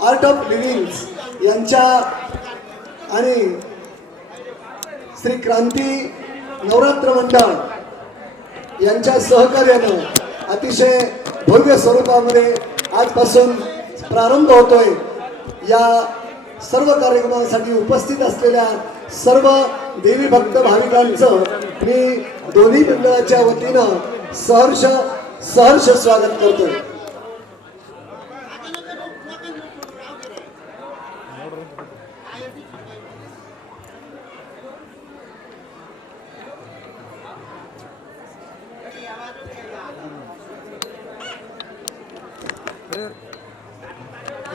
Art of living यांच्या आणि श्री क्रांती नवरात्र मंडळ यांच्या सहकार्यानं अतिशय भव्य स्वरूपामध्ये आजपासून प्रारंभ होतोय। या सर्व कार्यक्रमासाठी उपस्थित असलेल्या सर्व देवी भक्त भाविकांचं मी दोन्ही मंडळाच्या वतीनं सहर्ष स्वागत करतोय।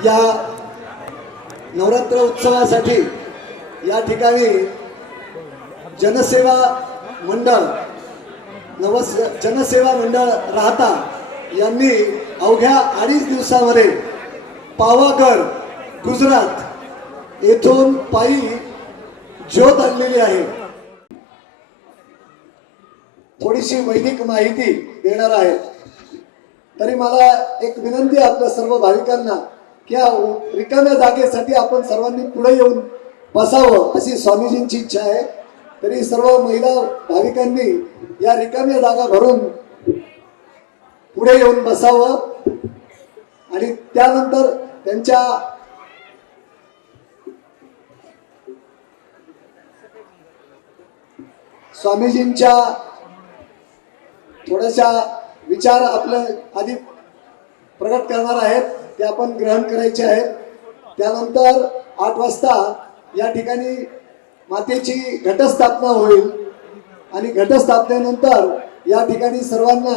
या नवरात्र उत्सवासाठी या ठिकाणी जनसेवा मंडळ राहता यांनी अवघ्या 2.5 दिवसामध्ये पावागढ गुजरात येथून पायी ज्योत आणलेली आहे। थोडीशी वैदिक माहिती देणार आहे। तरी मला एक विनंती आहे आपल्या सर्व भाविकांना की रिकाम्या जागेसाठी आपण सर्वांनी पुढे येऊन बसावं अशी स्वामीजींची इच्छा आहे। तरी सर्व महिला भाविकांनी या रिकाम्या जागा भरून पुढे येऊन बसावं आणि त्यानंतर त्यांच्या स्वामीजींच्या थोड्याशा विचार आपलं आधी प्रकट करणार आहेत ते आपण ग्रहण करायचे आहेत। त्यानंतर 8 वाजता या ठिकाणी मातेची घटस्थापना होईल आणि घटस्थापनेनंतर या ठिकाणी सर्वांना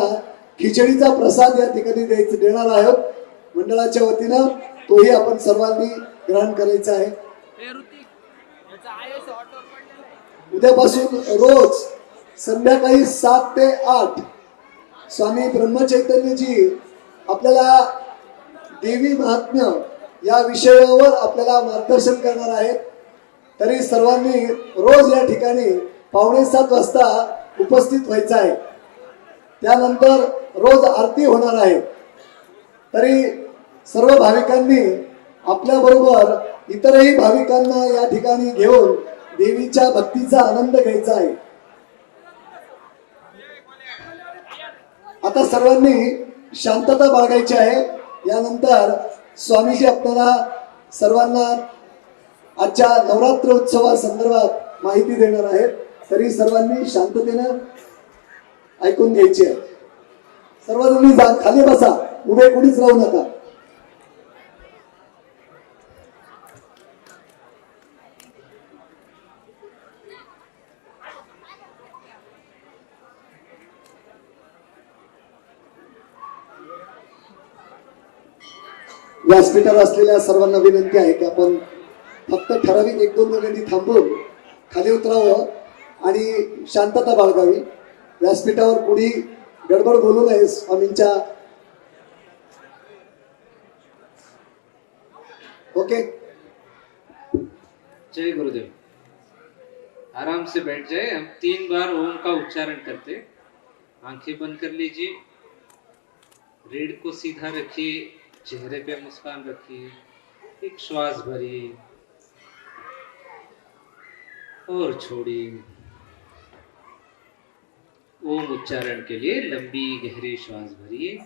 खिचडीचा प्रसाद या ठिकाणी देणार आहोत मंडळाच्या वतीनं। तोही आपण सर्वांनी ग्रहण करायचा आहे। उद्यापासून रोज संध्याकाळी 7 ते 8 स्वामी ब्रह्मचैतन्यजी आपल्याला देवी महात्म्य या विषयावर आपल्याला मार्गदर्शन करणार आहेत। तरी सर्वांनी रोज या ठिकाणी 6:45 वाजता उपस्थित व्हायचं आहे। त्यानंतर रोज आरती होणार आहे। तरी सर्व भाविकांनी आपल्या बरोबर इतरही भाविकांना या ठिकाणी घेऊन देवीच्या भक्तीचा आनंद घ्यायचा आहे। आता सर्वांनी शांतता बाळगायची आहे। यानंतर स्वामीजी आपल्याला सर्वांना आजच्या नवरात्र उत्सवा संदर्भात माहिती देणार आहेत। तरी सर्वांनी शांततेनं ऐकून घ्यायची आहे। सर्वजणी जा खाली बसा, उभे कुणीच राहू नका। व्यासपीठावर असलेल्या सर्वांना विनंती आहे की आपण फक्त ठराविक 1-2 मिनिटे थांबून खाली उतरावं आणि शांतता बाळगावी। व्यासपीठावर कुणी गडबड बोलू नये। स्वामींच्या ओके। जय गुरुदेव। आराम से बैठ जाए। हम 3 बार ओम का उच्चारण करते। आंखें बंद कर लीजिए। रीढ़ को सीधा रखिए, चेहरे पे मुस्कान रखिए, एक श्वास भरिए और छोड़िए। ओम उच्चारण के लिए लंबी गहरी श्वास भरिए।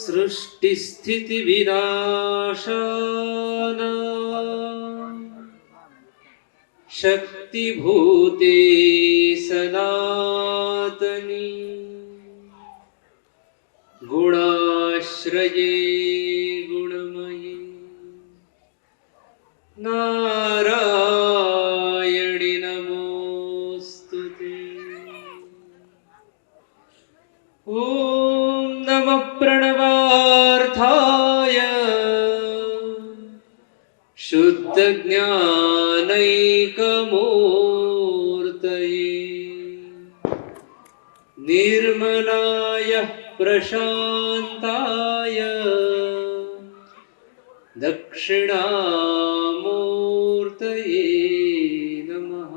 सृष्टि स्थिति विनाशान शक्ति भूते सनातनी गुणाश्रये गुणमये नारायणि नमोस्तुते। ॐ नमः प्रणवार्थाय शुद्धज्ञानैकमूर्तये निर्मलाय प्रशान्ताय दक्षिणामूर्तये नमः।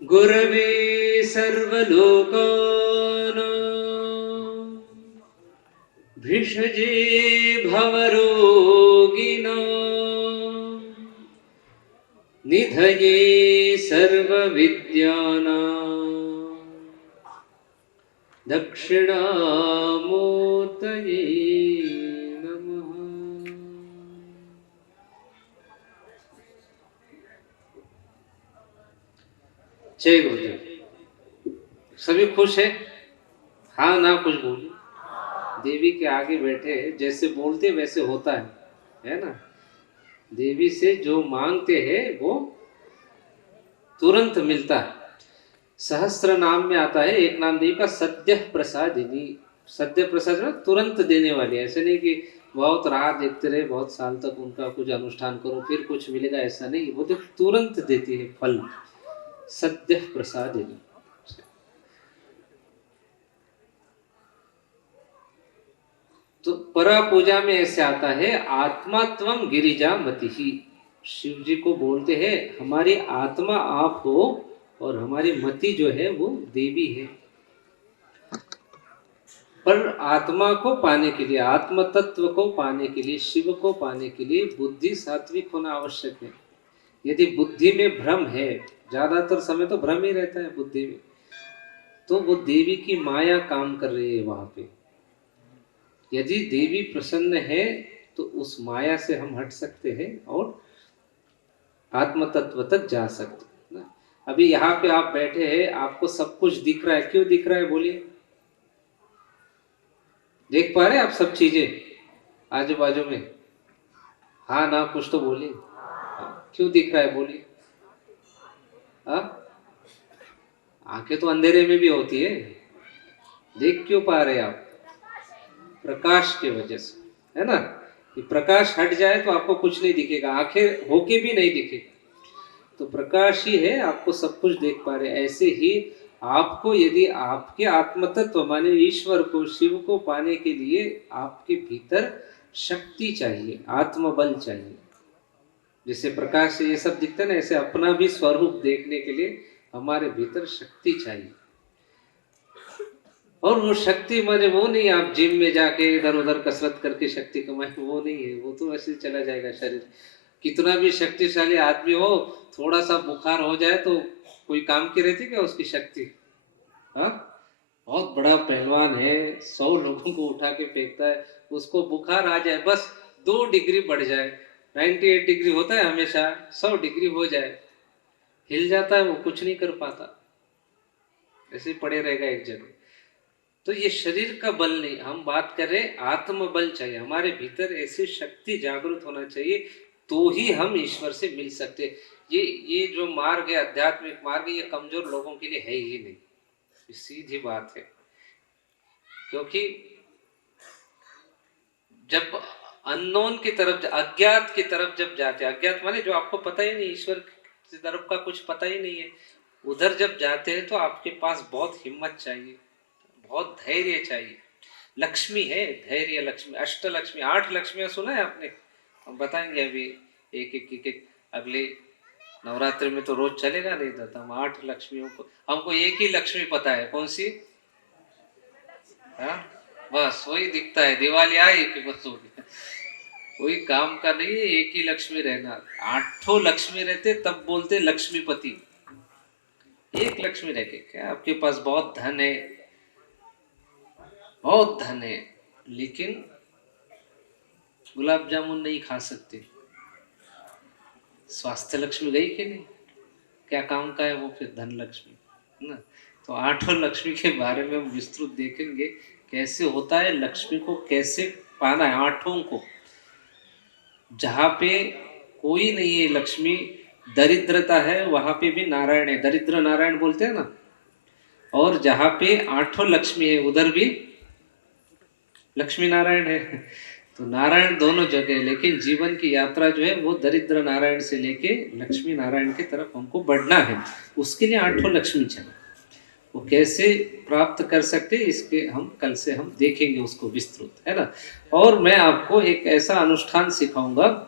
गुरवे सर्वलोकानां भिषजे भवरोगिणां निधये सर्वविद्यानां दक्षिणामूर्तये नमः। जय गुरुदेव। सभी खुश है? हाँ ना कुछ बोले। देवी के आगे बैठे जैसे बोलते वैसे होता है ना। देवी से जो मांगते हैं वो तुरंत मिलता है। सहस्त्र नाम में आता है एक नाम देवी का सद्य प्रसादिनी। सद्य प्रसाद में तुरंत देने वाली। ऐसे नहीं कि बहुत राह देखते रहे, बहुत साल तक उनका कुछ अनुष्ठान करो फिर कुछ मिलेगा, ऐसा नहीं। वो तो तुरंत देती है फल। सद्य प्रसादिनी। तो परा पूजा में ऐसे आता है आत्मात्वम गिरिजा मति ही। शिव जी को बोलते हैं हमारी आत्मा आप हो और हमारी मति जो है वो देवी है। पर आत्मा को पाने के लिए, आत्म तत्व को पाने के लिए, शिव को पाने के लिए बुद्धि सात्विक होना आवश्यक है। यदि बुद्धि में भ्रम है, ज्यादातर समय तो भ्रम ही रहता है बुद्धि में, तो वो देवी की माया काम कर रही है वहां पे। यदि देवी प्रसन्न है तो उस माया से हम हट सकते हैं और आत्म तत्व तक जा सकते हैं। अभी यहाँ पे आप बैठे हैं, आपको सब कुछ दिख रहा है। क्यों दिख रहा है बोलिए? देख पा रहे हैं आप सब चीजें आजू बाजू में? हाँ ना कुछ तो बोलिए। हाँ, क्यों दिख रहा है बोलिए? हाँ, आंखें तो अंधेरे में भी होती है। देख क्यों पा रहे हैं आप? प्रकाश के वजह से, है ना। कि प्रकाश हट जाए तो आपको कुछ नहीं दिखेगा, आंखें होके भी नहीं दिखेगा। तो प्रकाश ही है, आपको सब कुछ देख पा रहे। ऐसे ही आपको यदि आपके आत्मतत्व माने ईश्वर को, शिव को पाने के लिए आपके भीतर शक्ति चाहिए, आत्मबल चाहिए। जैसे प्रकाश से ये सब दिखता है ना, ऐसे अपना भी स्वरूप देखने के लिए हमारे भीतर शक्ति चाहिए। और वो शक्ति माने वो नहीं आप जिम में जाके इधर उधर कसरत करके शक्ति कमाए, वो नहीं है। वो तो ऐसे चला जाएगा शरीर। कितना भी शक्तिशाली आदमी हो, थोड़ा सा बुखार हो जाए तो कोई काम की रहती क्या उसकी शक्ति? हाँ, बहुत बड़ा पहलवान है, 100 लोगों को उठा के फेंकता है, उसको बुखार आ जाए, बस 2 डिग्री बढ़ जाए, 98 डिग्री होता है हमेशा, 100 डिग्री हो जाए, हिल जाता है, वो कुछ नहीं कर पाता, ऐसे पड़े रहेगा एक जगह। तो ये शरीर का बल नहीं, हम बात कर रहे आत्मबल चाहिए। हमारे भीतर ऐसी शक्ति जागृत होना चाहिए, तो ही हम ईश्वर से मिल सकते। ये जो मार्ग है, आध्यात्मिक मार्ग, ये कमजोर लोगों के लिए है ही नहीं, सीधी बात है। क्योंकि जब अननोन की तरफ, अज्ञात की तरफ जब जाते, अज्ञात माने जो आपको पता ही नहीं, ईश्वर की तरफ का कुछ पता ही नहीं है, उधर जब जाते हैं तो आपके पास बहुत हिम्मत चाहिए, बहुत धैर्य चाहिए। लक्ष्मी है, धैर्य लक्ष्मी, अष्ट लक्ष्मी, 8 लक्ष्मियां सुना है आपने? हम बताएंगे अभी एक एक एक एक। अगले नवरात्रि में तो रोज चलेगा नहीं था, हम 8 लक्ष्मियों को, हमको एक ही लक्ष्मी पता है, कौन सी? हाँ, बस वही दिखता है, दिवाली आई कि बस हो गया, कोई काम का नहीं है, एक ही लक्ष्मी रहना। 8 लक्ष्मी रहते तब बोलते लक्ष्मीपति। एक लक्ष्मी रह के क्या, आपके पास बहुत धन है, बहुत धन है, लेकिन गुलाब जामुन नहीं खा सकते, स्वास्थ्य लक्ष्मी गई कि नहीं? क्या काम का है वो फिर? धन लक्ष्मी ना। तो 8 लक्ष्मी के बारे में हम विस्तृत देखेंगे, कैसे होता है, लक्ष्मी को कैसे पाना है, 8 को। जहाँ पे कोई नहीं है लक्ष्मी, दरिद्रता है, वहां पे भी नारायण है, दरिद्र नारायण बोलते हैं ना। और जहाँ पे आठों लक्ष्मी है उधर भी लक्ष्मी नारायण है। तो नारायण दोनों जगह है, लेकिन जीवन की यात्रा जो है वो दरिद्र नारायण से लेके लक्ष्मी नारायण की तरफ हमको बढ़ना है। उसके लिए आठों लक्ष्मी चाहिए। वो कैसे प्राप्त कर सकते हैं, इसके हम कल से हम देखेंगे उसको विस्तृत, है ना। और मैं आपको एक ऐसा अनुष्ठान सिखाऊंगा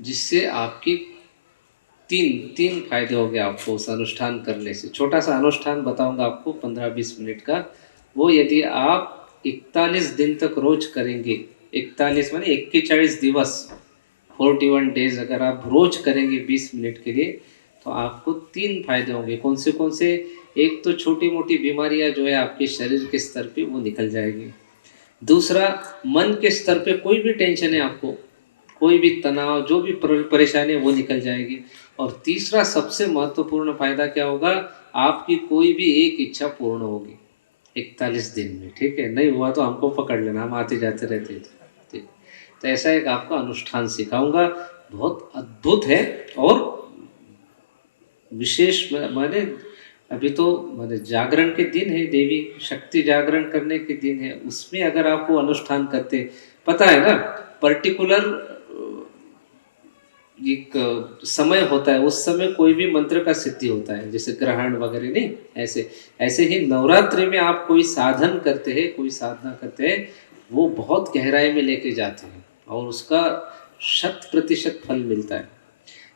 जिससे आपकी तीन तीन फायदे हो गए आपको उस अनुष्ठान करने से। छोटा सा अनुष्ठान बताऊंगा आपको 15-20 मिनट का। वो यदि आप 41 दिन तक रोज करेंगे, 41 माने 41 दिवस, 41 डेज अगर आप रोज करेंगे 20 मिनट के लिए, तो आपको तीन फायदे होंगे। कौन से? एक तो छोटी मोटी बीमारियां जो है आपके शरीर के स्तर पे वो निकल जाएगी। दूसरा, मन के स्तर पे कोई भी टेंशन है आपको, कोई भी तनाव, जो भी परेशानी है वो निकल जाएगी। और तीसरा सबसे महत्वपूर्ण फायदा क्या होगा, आपकी कोई भी एक इच्छा पूर्ण होगी 41 दिन में। ठीक है, नहीं हुआ तो हमको पकड़ लेना, हम आते जाते रहते थे। ठीक, तो ऐसा एक आपका अनुष्ठान सिखाऊंगा, बहुत अद्भुत है। और विशेष माने अभी तो माने जागरण के दिन है, देवी शक्ति जागरण करने के दिन है, उसमें अगर आप वो अनुष्ठान करते, पता है ना, पर्टिकुलर एक समय होता है, उस समय कोई भी मंत्र का सिद्धि होता है, जैसे ग्रहण वगैरह नहीं। ऐसे ऐसे ही नवरात्रि में आप कोई साधन करते हैं, कोई साधना करते हैं, वो बहुत गहराई में लेके जाते हैं और उसका 100% फल मिलता है।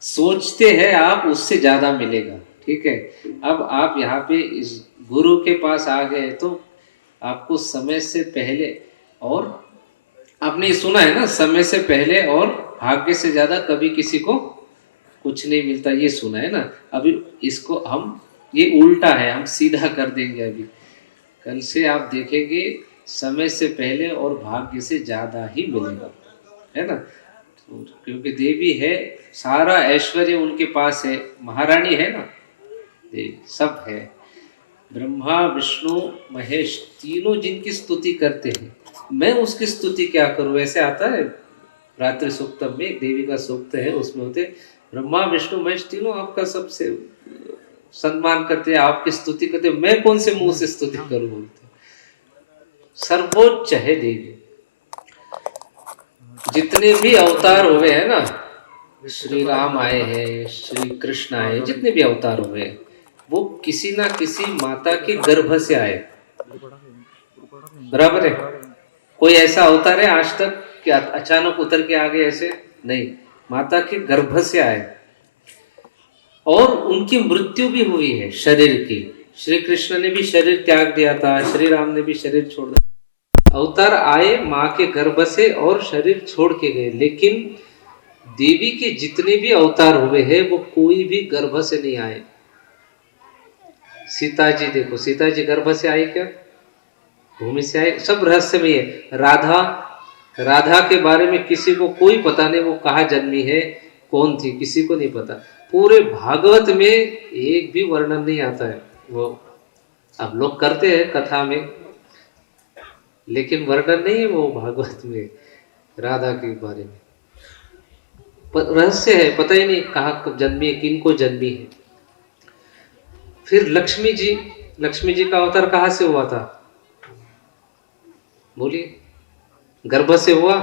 सोचते हैं आप उससे ज्यादा मिलेगा। ठीक है, अब आप यहाँ पे इस गुरु के पास आ गए तो आपको समय से पहले, और आपने ये सुना है ना, समय से पहले और भाग्य से ज्यादा कभी किसी को कुछ नहीं मिलता, ये सुना है ना। अभी इसको हम, ये उल्टा है, हम सीधा कर देंगे। अभी कल से आप देखेंगे समय से पहले और भाग्य से ज्यादा ही मिलेगा, है ना। तो क्योंकि देवी है, सारा ऐश्वर्य उनके पास है, महारानी है ना, देवी सब है। ब्रह्मा विष्णु महेश तीनों जिनकी स्तुति करते हैं, मैं उसकी स्तुति क्या करूं, ऐसे आता है रात्रि सूक्तम में, देवी का सूक्त है, उसमें होते ब्रह्मा विष्णु महेश तीनों आपका सबसे सम्मान करते हैं, आपकी स्तुति करते हैं, मैं कौन से मुंह से स्तुति करूं, बोलते सर्वोच्च है देवी। जितने भी अवतार हुए हैं ना, श्री राम आए हैं, श्री कृष्ण आए, जितने भी अवतार हुए वो किसी ना किसी माता के गर्भ से आए, बराबर है। कोई ऐसा अवतार है आज तक कि अचानक उतर के आ गए, ऐसे नहीं, माता के गर्भ से आए। और उनकी मृत्यु भी हुई है शरीर की। श्री कृष्ण ने भी शरीर त्याग दिया था, श्री राम ने भी शरीर छोड़ दिया। अवतार आए माँ के गर्भ से और शरीर छोड़ के गए, लेकिन देवी के जितने भी अवतार हुए हैं वो कोई भी गर्भ से नहीं आए। सीता जी देखो, सीता जी गर्भ से आई क्या, भूमि से आए, सब रहस्यमय है। राधा, राधा के बारे में किसी को कोई पता नहीं, वो कहाँ जन्मी है, कौन थी, किसी को नहीं पता। पूरे भागवत में एक भी वर्णन नहीं आता है। वो अब लोग करते हैं कथा में, लेकिन वर्णन नहीं है वो भागवत में राधा के बारे में। रहस्य है, पता ही नहीं कहाँ कब जन्मी है, किन को जन्मी है। फिर लक्ष्मी जी, लक्ष्मी जी का अवतार कहाँ से हुआ था, बोलिए, गर्भ से हुआ।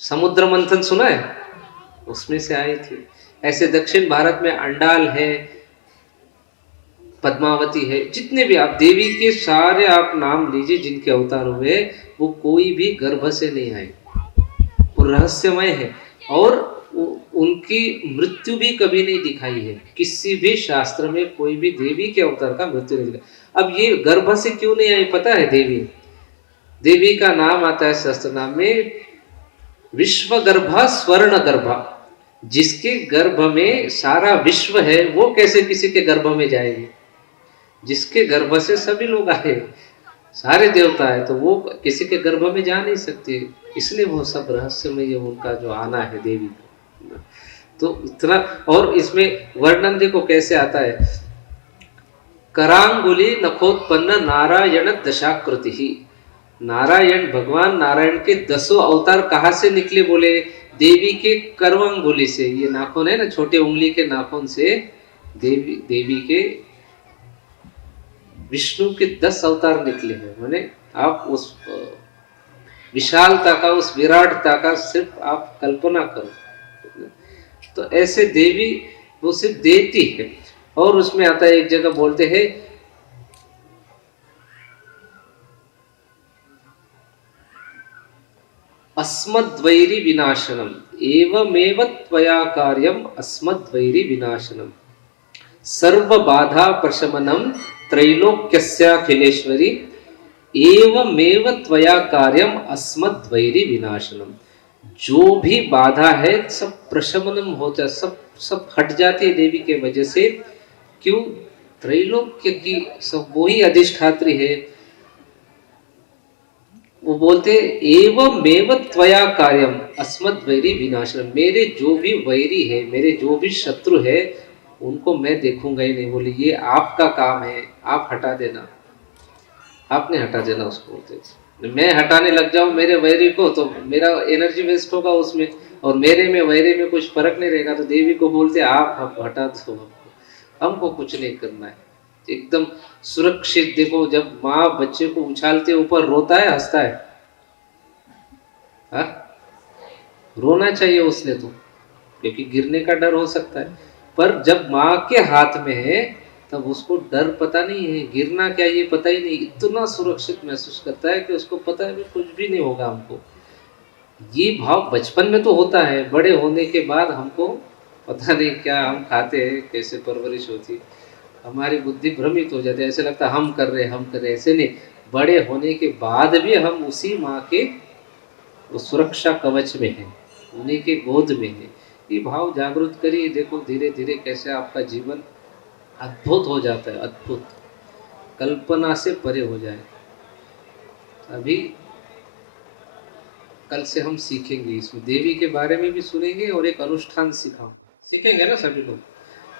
समुद्र मंथन सुना है, उसमें से आई थी। ऐसे दक्षिण भारत में अंडाल है, पद्मावती है, जितने भी आप देवी के सारे आप नाम लीजिए जिनके अवतार हुए, वो कोई भी गर्भ से नहीं आए, वो रहस्यमय है। और उनकी मृत्यु भी कभी नहीं दिखाई है, किसी भी शास्त्र में कोई भी देवी के अवतार का मृत्यु नहीं दिखाई। अब ये गर्भ से क्यों नहीं आई पता है, देवी, देवी का नाम आता है शास्त्र नाम में विश्व गर्भा स्वर्ण गर्भा। जिसके गर्भ में सारा विश्व है वो कैसे किसी के गर्भ में जाएगी, जिसके गर्भ से सभी लोग आए, सारे देवता है, तो वो किसी के गर्भ में जा नहीं सकती, इसलिए वो सब रहस्यमय उनका जो आना है देवी का। तो इतना, और इसमें वर्णन देखो कैसे आता है, करांगुली नखोत्पन्न नारायण दशाकृति ही। नारायण, भगवान नारायण के 10 अवतार कहाँ से निकले? बोले देवी के करवांगुली से। ये नाखून है ना, छोटे उंगली के नाखून से देवी के विष्णु के 10 अवतार निकले हैं। माने आप उस विशालता का, उस विराटता का सिर्फ आप कल्पना करो। तो ऐसे देवी वो सिर्फ देती है। और उसमें आता है, एक जगह बोलते हैं अस्मद्वैरी विनाशनम एवमेव त्वया कार्यम अस्मद्वैरी विनाशनम सर्व बाधा प्रशमनम त्रैलोक्यस्याखिलेश्वरी एवमेव त्वया कार्यम अस्मद्वैरी विनाशनम। जो भी बाधा है सब प्रशमनम होता, सब हट जाती है देवी के वजह से। क्यों? त्रैलोक्य की सब वही अधिष्ठात्री है। वो बोलते एवमेव त्वया कार्यम अस्मद्वैरी विनाशनम। मेरे जो भी वैरी है, मेरे जो भी शत्रु है, उनको मैं देखूंगा ही नहीं। बोले ये आपका काम है, आप हटा देना, आपने हटा देना उसको। बोलते मैं हटाने लग जाऊं मेरे वैरी को तो मेरा एनर्जी वेस्ट होगा उसमें, और मेरे में वैरी में कुछ फर्क नहीं रहेगा। तो देवी को बोलते आप हटा दो, हमको कुछ नहीं करना है, एकदम सुरक्षित। देखो जब माँ बच्चे को उछालते ऊपर रोता है, हंसता है? हा? रोना चाहिए उसने तो, क्योंकि गिरने का डर हो सकता है। पर जब माँ के हाथ में है तब उसको डर पता नहीं है, गिरना क्या ये पता ही नहीं। इतना सुरक्षित महसूस करता है कि उसको पता है कि कुछ भी नहीं होगा हमको। ये भाव बचपन में तो होता है, बड़े होने के बाद हमको पता नहीं क्या हम खाते हैं, कैसे परवरिश होती, हमारी बुद्धि भ्रमित हो जाती है। ऐसे लगता है हम कर रहे, ऐसे नहीं। बड़े होने के बाद भी हम उसी माँ के वो सुरक्षा कवच में है, उन्हीं के गोद में है। ये भाव जागृत करिए। देखो धीरे धीरे कैसे आपका जीवन अद्भुत हो जाता है, अद्भुत, कल्पना से परे हो जाए। अभी कल से हम सीखेंगे, इसमें देवी के बारे में भी सुनेंगे और एक अनुष्ठान सिखाऊंगा, सीखेंगे ना सभी लोग।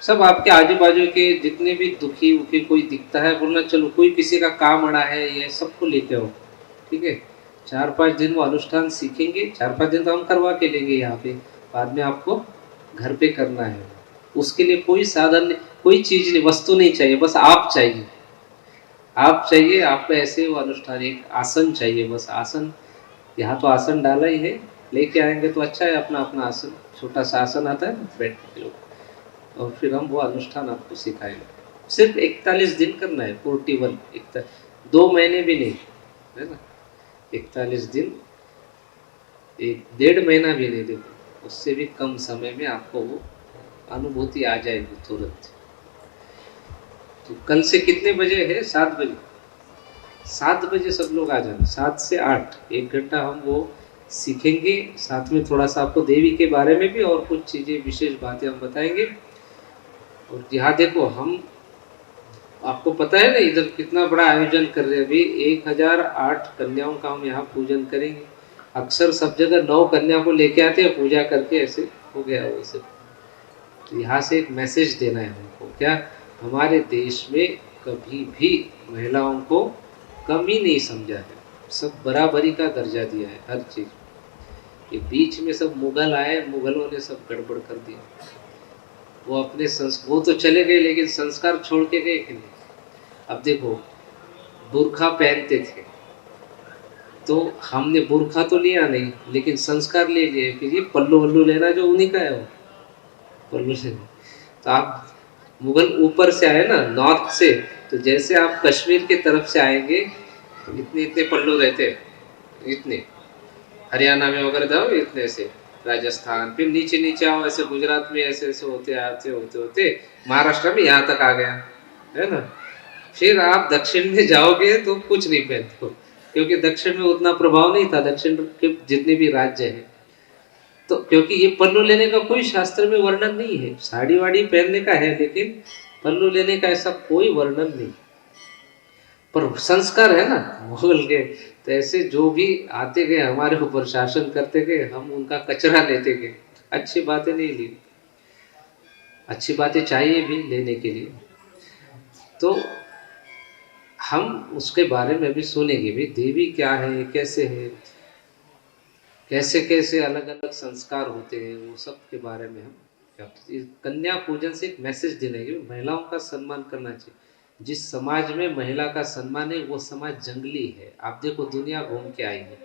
सब आपके आजू बाजू के जितने भी दुखी उखी कोई दिखता है, बोलना चलो कोई किसी का काम अड़ा है, ये सबको लेके आओ, ठीक है? 4-5 दिन वो अनुष्ठान सीखेंगे। 4-5 दिन तो हम करवा के लेंगे यहाँ पे, बाद में आपको घर पे करना है। उसके लिए कोई साधन, कोई चीज नहीं, वस्तु नहीं चाहिए, बस आप चाहिए। आप चाहिए, आपको ऐसे वो अनुष्ठान, एक आसन चाहिए, बस आसन। यहाँ तो आसन डाला ही है, लेके आएंगे तो अच्छा है। अपना अपना आसन, छोटा सा आसन आता है बैठने के लिए, और फिर हम वो अनुष्ठान आपको सिखाएंगे। सिर्फ 41 दिन करना है, 41, 2 महीने भी नहीं, है ना? 41 दिन, 1-1.5 महीना भी नहीं, देखो उससे भी कम समय में आपको वो अनुभूति आ जाएगी तुरंत। तो कल से कितने बजे है? 7 बजे। 7 बजे सब लोग आ जाना, 7 से 8, 1 घंटा हम वो सीखेंगे। साथ में थोड़ा सा आपको देवी के बारे में भी और कुछ चीज़ें, विशेष बातें हम बताएंगे। और यहाँ देखो, हम आपको पता है ना इधर कितना बड़ा आयोजन कर रहे हैं। अभी 1008 कन्याओं का हम यहाँ पूजन करेंगे। अक्सर सब जगह 9 कन्या को लेके आते हैं पूजा करके, ऐसे हो गया वो सब। तो यहाँ से एक मैसेज देना है हमको, क्या? हमारे देश में कभी भी महिलाओं को कमी नहीं समझा है, सब बराबरी का दर्जा दिया है हर चीज। ये बीच में सब मुगल आए, मुगलों ने सब गड़बड़ कर दिया। वो अपने वो तो चले गए, लेकिन संस्कार छोड़ के गए कि नहीं? अब देखो, बुर्खा पहनते थे तो हमने बुर्खा तो लिया नहीं, लेकिन संस्कार ले लिए। फिर ये पल्लू वल्लू लेना जो उन्हीं का है, वो पल्लू से। तो आप मुगल ऊपर से आए ना, नॉर्थ से, तो जैसे आप कश्मीर की तरफ से आएंगे, इतने इतने पल्लू रहते, इतने। हरियाणा में वगैरह जाओ इतने से, राजस्थान, फिर नीचे नीचे आओ, ऐसे गुजरात में ऐसे ऐसे होते आते होते होते महाराष्ट्र में यहाँ तक आ गया, है ना? फिर आप दक्षिण में जाओगे तो कुछ नहीं पहनते हो, क्योंकि दक्षिण में उतना प्रभाव नहीं था, दक्षिण के जितने भी राज्य हैं। तो क्योंकि ये पल्लू लेने का कोई शास्त्र में वर्णन नहीं है, साड़ी वाड़ी पहनने का है, लेकिन पल्लू लेने का ऐसा कोई वर्णन नहीं। पर संस्कार है ना मुगल के। तो ऐसे जो भी आते गए हमारे ऊपर शासन करते गए, हम उनका कचरा लेते गए। अच्छी बातें नहीं ली, अच्छी बातें चाहिए भी लेने के लिए। तो हम उसके बारे में भी सुनेंगे भी, देवी क्या है, कैसे कैसे अलग अलग संस्कार होते हैं, वो सब के बारे में हम इस कन्या पूजन से एक मैसेज देने की महिलाओं का सम्मान करना चाहिए। जिस समाज में महिला का सम्मान है वो समाज जंगली है। आप देखो दुनिया घूम के आई है,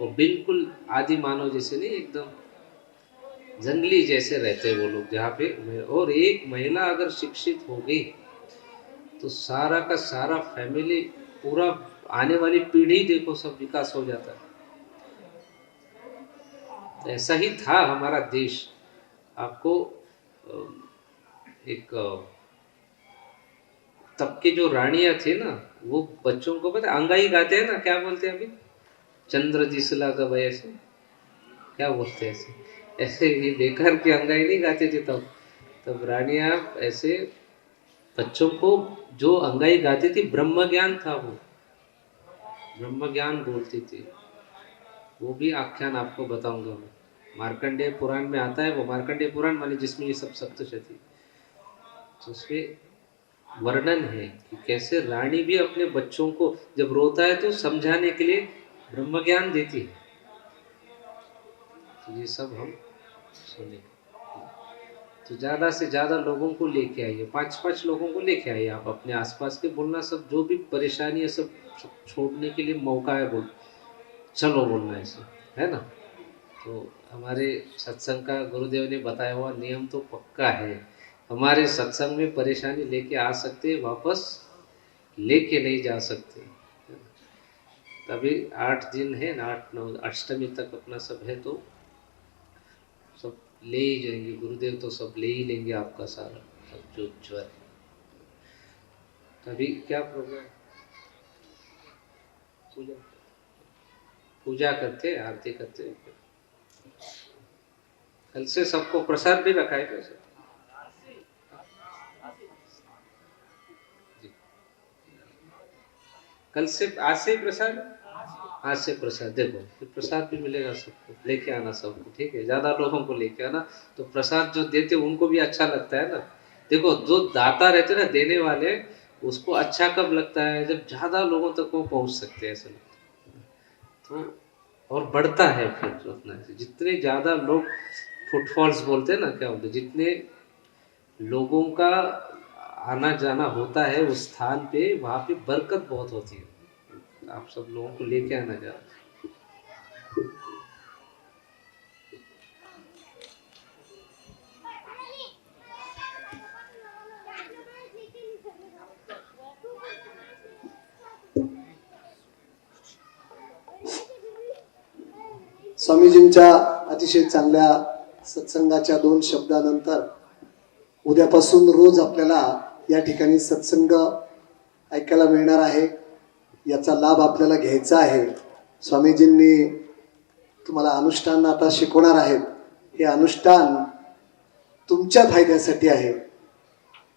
वो बिल्कुल आदि मानव जैसे नहीं, एकदम जंगली जैसे रहते हैं वो लोग जहाँ पे। और एक महिला अगर शिक्षित हो गई तो सारा का सारा फैमिली, पूरा आने वाली पीढ़ी देखो सब विकास हो जाता है। तो ऐसा ही था हमारा देश। आपको एक तब की जो रानियां थी ना, वो बच्चों को पता अंगाई गाते हैं ना, क्या बोलते हैं अभी, चंद्र दिसला का भाई, ऐसे क्या बोलते हैं, ऐसे ऐसे ये बेकार की अंगाई नहीं गाते थे तब। तब रानियां ऐसे बच्चों को जो अंगाई गाती थी, ब्रह्म ज्ञान था, वो ब्रह्म ज्ञान बोलती थी। वो भी आख्यान आपको बताऊंगा मैं, मार्कंडेय पुराण में आता है वो, मार्कंडेय पुराण माने जिसमें ये सब सप्तशती, तो उसमें वर्णन है कि कैसे रानी भी अपने बच्चों को जब रोता है तो समझाने के लिए ब्रह्म ज्ञान देती है। तो ये सब हम सुने। तो ज़्यादा से ज़्यादा लोगों को लेके आइए, 5-5 लोगों को लेके आइए आप अपने आसपास के, बोलना सब जो भी परेशानी है सब छोड़ने के लिए मौका है, बोल चलो बोलना ऐसे, है ना। तो हमारे सत्संग का गुरुदेव ने बताया हुआ नियम तो पक्का है। हमारे सत्संग में परेशानी लेके आ सकते, वापस लेके नहीं जा सकते। तभी 8 दिन है ना, 8-9 अष्टमी तक अपना सब है, तो सब ले ही जाएंगे गुरुदेव, तो सब ले ही लेंगे आपका सारा सब जो ज्वर। तभी क्या प्रोग्राम, पूजा पूजा करते, आरती करते। कल से सबको प्रसाद भी रखा है कैसे? कल से, आज से ही प्रसाद, आज से प्रसाद देखो, फिर प्रसाद भी मिलेगा सबको, लेके आना सबको, ठीक है, ज्यादा लोगों को लेके आना। तो प्रसाद जो देते उनको भी अच्छा लगता है ना। देखो जो दाता रहते ना, देने वाले, उसको अच्छा कब लगता है, जब ज्यादा लोगों तक वो पहुंच सकते हैं, ऐसा लगता है। तो और बढ़ता है फिर जो अपना, जितने ज्यादा लोग, फुटफॉल्स बोलते हैं ना, क्या बोलते हैं, जितने लोगों का आना जाना होता है उस स्थान पे, वहाँ पे बरकत बहुत होती है। आप सब लोगों को लेके आना जरा। स्वामीजींच्या अतिशय चांगल्या सत्संगाच्या 2 शब्दानंतर उद्यापासून रोज आपल्याला या ठिकाणी सत्संग ऐकायला मिळणार आहे। याचा लाभ आपल्याला घ्यायचा आहे। स्वामीजींनी तुम्हाला अनुष्ठान आता शिकवणार आहेत। हे अनुष्ठान तुमच्या फायद्यासाठी आहे,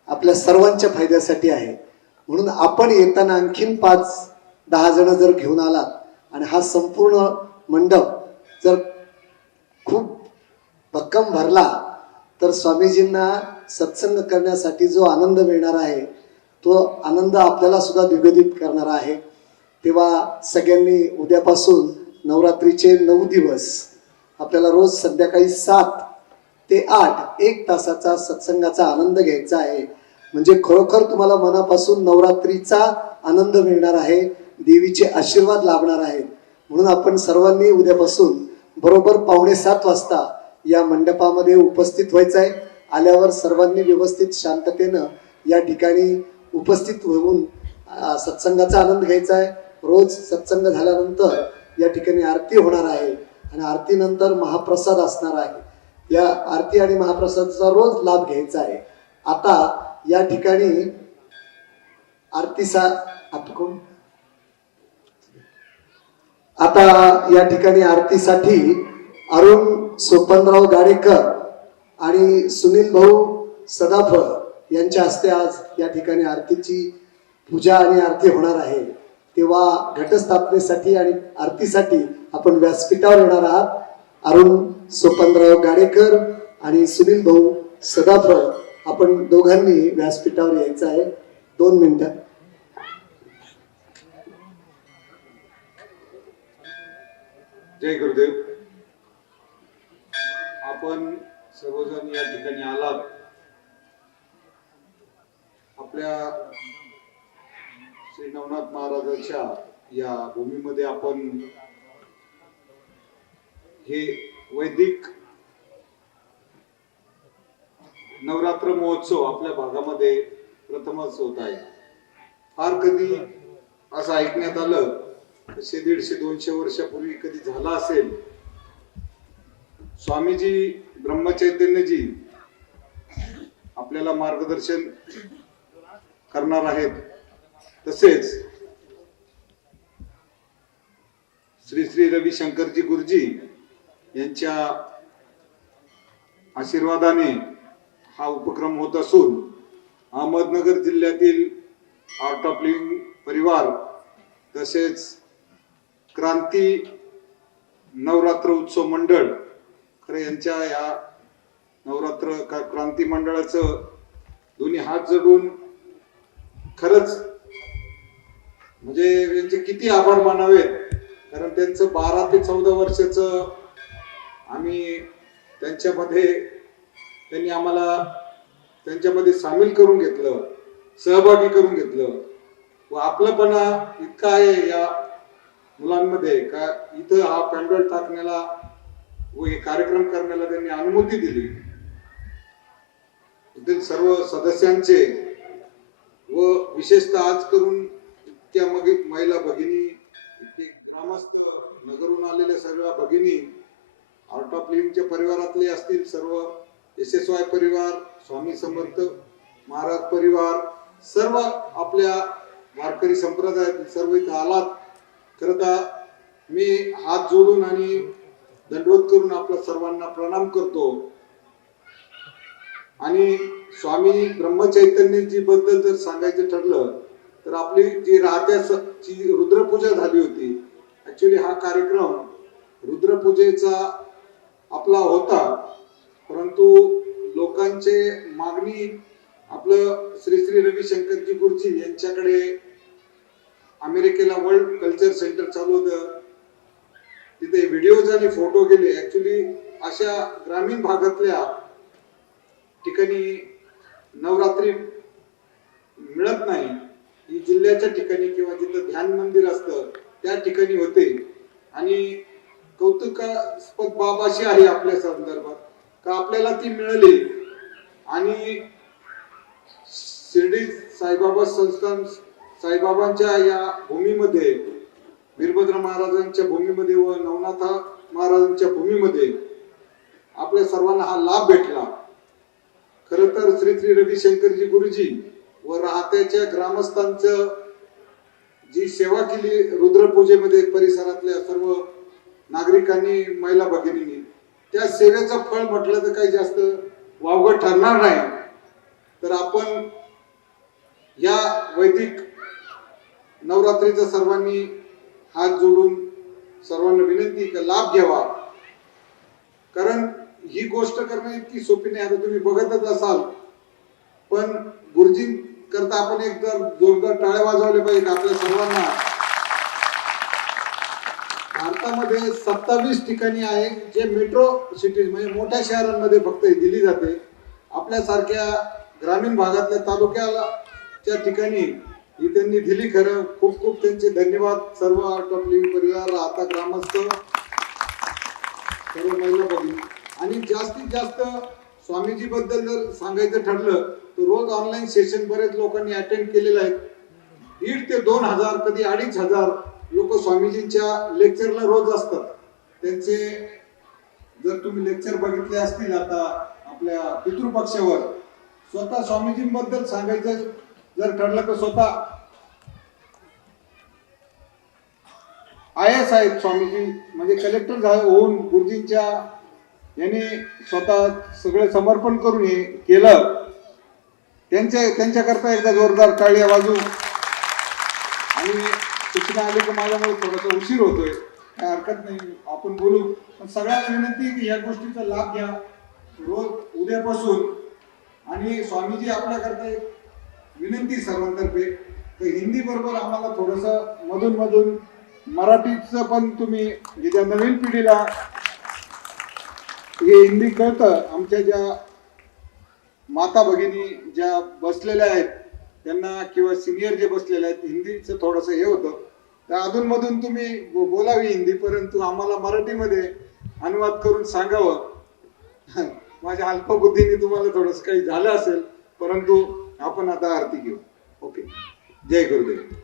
आपल्या सर्वांच्या फायद्यासाठी आहे। म्हणून आपण येताना आणखीन 5-10 जण जर घेऊन आलात आणि हा संपूर्ण मंडप जर खूप भक्कम भरला, तर स्वामीजींना सत्संग करण्यासाठी जो आनंद मिळणार आहे, तो आनंद आपल्याला सुद्धा द्विगुणित करणार आहे। तेव्हा सगळ्यांनी उद्यापासून नवरात्रीचे 9 दिवस आपल्याला रोज संध्याकाळी 7 ते 8 1 तासाचा सत्संगाचा आनंद घ्यायचा आहे। म्हणजे खरोखर तुम्हाला मनापासून नवरात्रीचा आनंद मिळणार आहे, देवीचे आशीर्वाद लाभणार आहेत। म्हणून आपण सर्वांनी उद्यापासून बरोबर 6:45 वाजता या मंडपामध्ये उपस्थित व्हायचं आहे। आल्यावर सर्वांनी व्यवस्थित शांततेनं या ठिकाणी उपस्थित होऊन सत्संगाचा आनंद घ्यायचा आहे। रोज सत्संग झाल्यानंतर या ठिकाणी आरती होणार आहे आणि आरतीनंतर महाप्रसाद असणार आहे। या आरती आणि महाप्रसादाचा रोज लाभ घ्यायचा आहे। आता या ठिकाणी आरतीचा आता या ठिकाणी आरतीसाठी अरुण सोपनराव गाडेकर आणि सुनील भाऊ सदाफळ यांच्या हस्ते आज या ठिकाणी आरतीची पूजा आणि आरती होणार आहे। तेव्हा घटस्थापनेसाठी आणि आरतीसाठी आपण व्यासपीठावर येणार आहात। अरुण सोपनराव गाडेकर आणि सुनील भाऊ सदाफळ, आपण दोघांनी व्यासपीठावर यायचं आहे। 2 मिनिटं। जय गुरुदेव. आपण सर्वजण या ठिकाणी आलात. आपल्या श्री नवनाथ महाराजांच्या या भूमीमध्ये आपण हे वैदिक नवरात्र महोत्सव आपल्या भागामध्ये प्रथमच होत आहे. फार कधी असं ऐकण्यात आलं 100-150-200 वर्षापूर्वी कधी झाला असेल. स्वामीजी ब्रह्मचैतन्यजी आपल्याला मार्गदर्शन करणार आहेत. तसेच श्री श्री रविशंकरजी गुरुजी यांच्या आशीर्वादाने हा उपक्रम होत असून अहमदनगर जिल्ह्यातील आर्ट ऑफ लिव्हिंग परिवार तसेच क्रांती नवरात्र उत्सव मंडळ खरं यांच्या या नवरात्र क्रांती मंडळाचं दोन्ही हात जोडून खरंच म्हणजे यांचे किती आभार मानावेत. कारण त्यांचं 12 ते 14 वर्षाचं आम्ही त्यांनी आम्हाला त्यांच्यामध्ये सामील करून घेतलं, सहभागी करून घेतलं व आपलंपणा इतका आहे या मुलांमध्ये का इथं हा पॅन्डल टाकण्याला व हे कार्यक्रम करण्याला त्यांनी अनुमती दिली. इथील सर्व सदस्यांचे व विशेषतः आज करून इतक्या महिला भगिनी, इतके ग्रामस्थ, नगरून आलेल्या सर्व भगिनी, आर्ट ऑफ लिव्हिंगच्या परिवारातले असतील सर्व, SSY परिवार, स्वामी समर्थ महाराज परिवार, सर्व आपल्या वारकरी संप्रदायातील सर्व इथं आलात. खरं तर मी हात जोडून आणि दंडवत करून आपल्या सर्वांना प्रणाम करतो. आणि स्वामी ब्रह्मचैतन्यजी बद्दल जर सांगायचं ठरलं तर आपली जी राहत्याची रुद्रपूजा झाली होती. ऍक्च्युली हा कार्यक्रम रुद्रपूजेचा आपला होता, परंतु लोकांचे मागणी आपलं श्री श्री रविशंकरजी गुरुजी यांच्याकडे अमेरिकेला वर्ल्ड कल्चर सेंटर चालू होतं. तिथे व्हिडिओज आणि फोटो गेले. ऍक्च्युली अशा ग्रामीण भागातल्या ठिकाणी नवरात्री मिळत नाही. ही जिल्ह्याच्या ठिकाणी किंवा जिथं ध्यान मंदिर असतं त्या ठिकाणी होते. आणि कौतुकास्पद बाब अशी आहे आपल्या संदर्भात का आपल्याला ती मिळाली. आणि शिर्डी साईबाबा संस्थान साईबाबांच्या या भूमीमध्ये, वीरभद्र महाराजांच्या भूमीमध्ये व नवनाथ महाराजांच्या भूमीमध्ये आपल्या सर्वांना हा लाभ भेटला. खर तर श्री श्री रविशंकरजी गुरुजी व राहत्याच्या ग्रामस्थांचं जी सेवा केली रुद्रपूजेमध्ये परिसरातल्या सर्व नागरिकांनी, महिला भगिनींनी, त्या सेवेचं फळ म्हटलं तर काही जास्त वावगं ठरणार नाही. तर आपण या वैदिक नवरात्रीचा सर्वांनी हात जोडून सर्वांना विनंती का लाभ घ्यावा. कारण ही गोष्ट करणं इतकी सोपी नाही. आता तुम्ही बघतच असाल, पण गुरुजी करता आपण एक जर जोरदार टाळ्या वाजवले पाहिजे आपल्या सर्वांना. भारतामध्ये 27 ठिकाणी आहे जे मेट्रो सिटीज म्हणजे मोठ्या शहरांमध्ये फक्त दिली जाते. आपल्यासारख्या ग्रामीण भागातल्या तालुक्याच्या ठिकाणी ही त्यांनी दिली. खरं खूप खूप त्यांचे धन्यवाद. सर्व आर्ट ऑफ लिव्हिंग परिवार, आता ग्रामस्थ, सर्व महिला भगिनी. आणि जास्तीत जास्त स्वामीजी बद्दल जर सांगायचं ठरलं तर रोज ऑनलाईन सेशन बरेच लोकांनी अटेंड केलेलं आहे. 1,500 ते 2,000 कधी 2,500 लोक स्वामीजींच्या लेक्चरला रोज असतात. त्यांचे जर तुम्ही लेक्चर बघितले असतील आता आपल्या पितृपक्षावर, स्वतः स्वामीजींबद्दल सांगायचं जर ठरलं तर स्वतः IAS आहेत स्वामीजी, म्हणजे कलेक्टर होऊन गुरुजींच्या यांनी स्वतः सगळे समर्पण करून हे केलं. त्यांच्याकरता एकदा जोरदार टाळ्या वाजू. आणि सूचना आली की माझ्यामुळे थोडासा उशीर होतोय, काय हरकत नाही, आपण बोलू. पण सगळ्यांना विनंती की या गोष्टीचा लाभ घ्या रोज उद्यापासून. आणि स्वामीजी आपल्याकरता एक विनंती सर्वांतर्फे, तर हिंदी बरोबर आम्हाला थोडंसं मधून मधून मराठीचं पण तुम्ही म्हणजे त्या नवीन पिढीला हे हिंदी कळतं. आमच्या ज्या माता भगिनी ज्या बसलेल्या आहेत त्यांना किंवा सिनियर जे बसलेले आहेत हिंदीचं थोडंसं हे होतं, तर अधूनमधून तुम्ही बोलावी हिंदी, परंतु आम्हाला मराठीमध्ये अनुवाद करून सांगावं. माझ्या अल्पबुद्धीने तुम्हाला थोडंसं काही झालं असेल, परंतु आपण आता आरती घेऊ. ओके, जय गुरुदेव.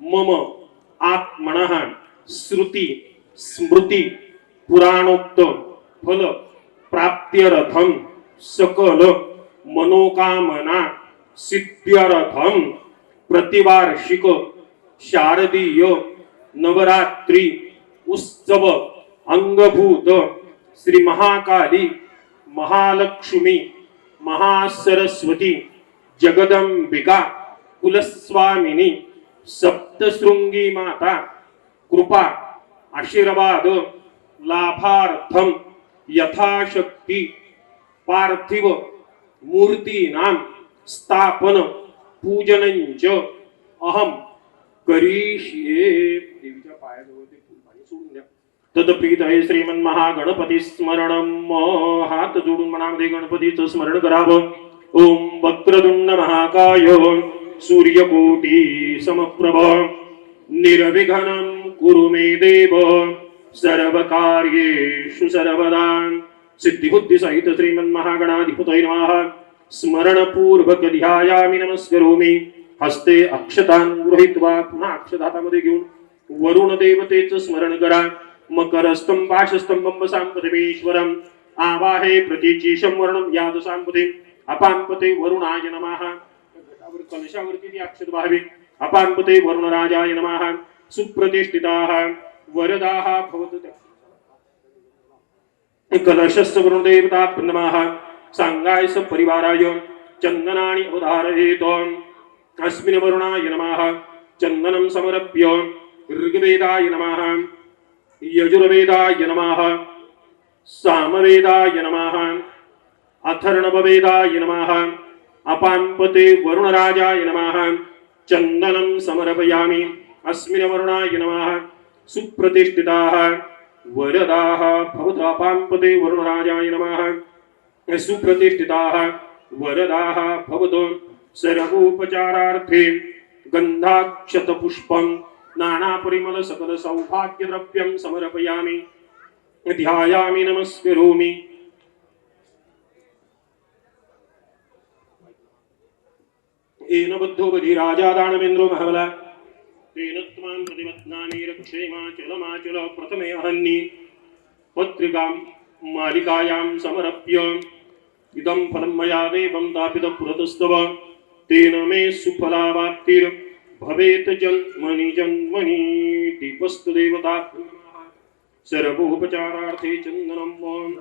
मम आत्मनः श्रुति स्मृति पुराणोक्त फल प्राप्त्यर्थम सकल मनोकामना सिद्ध्यर्थम प्रतिवार्षिक शारदीय नवरात्रि उत्सव अंगभूत श्री महाकाली महालक्ष्मी महासरस्वती जगदंबिका कुलस्वामिनी सप्तशृंगी माता कृपा आशीर्वाद लाभार्थम यथाशक्ति पार्थिव मूर्तीनां स्थापन पूजनंच अहम करिष्ये. देवीच्या पायाजवळ ते फूल पाणी सोडून द्या. तदप्रीतये श्रीमन्महागणपती स्मरणम. हात जोडून मनामध्ये गणपतीचं स्मरण करावं. ओम वक्रतुंड महाकाय सूर्यकोटि समप्रभ निर्विघ्नं कुरु मे देव सर्वकार्येषु सर्वदा. सिद्धिबुद्धि सहित श्रीमन्महागणाधिपतये नमः. स्मरण पूर्वक ध्यायामि नमस्करोमि. हस्ते अक्षतान् गृहीत्वा पुन्हा अक्षतामध्ये घेऊन वरुण देवतेचं स्मरण करा. मकरस्थं पाशस्थं बंबसांपतिमेश्वरम् आवाहे प्रतीचीशं वर्णं याद सांपते अपांपते वरुणाय नमः. कलशावरती ती अक्षत व्हावी. अपांपते वरुणराजाय नमः. सुप्रतिष्ठिताः वरदाः भवतु. कलशस्य वरुणदेवताभ्यो नमः. सांगाय सपरिवाराय चन्दनानि अवधारयेत्. अस्मिन् वरुणाय नमः. चन्दनं समर्प्य ऋग्वेदाय नमः, यजुर्वेदाय नमः, सामवेदाय नमः, अथर्ववेदाय नमः. अपांपते वरुणराजाय नमः. चन्दनं समर्पयामि. अस्मिन् वरुणाय नमः. सुप्रतिष्ठिताः वरदाः भवतु. अपांपते वरुणराजाय नमः. सुप्रतिष्ठिताः वरदाः भवतु. सर्वोपचारार्थे गन्धाक्षतपुष्पं नानापरिमल सकल सौभाग्यद्रव्यं समर्पयामि. ध्यायामि नमस्करोमि. येन बद्धो बधि राजा दानवेन्द्रो महाबला तेन त्वां प्रतिबध्नानि रक्षेमाचलमाचल. प्रथमे अहन्नि पत्रिकां मालिकायां समर्प्य इदं फलं मया देवं तापितं पुरतस्तव तेन मे सुफलावाप्तिर् भवेत् जन्मनि जन्मनि. दीपस्तु देवता सर्वोपचारार्थे चन्दनं.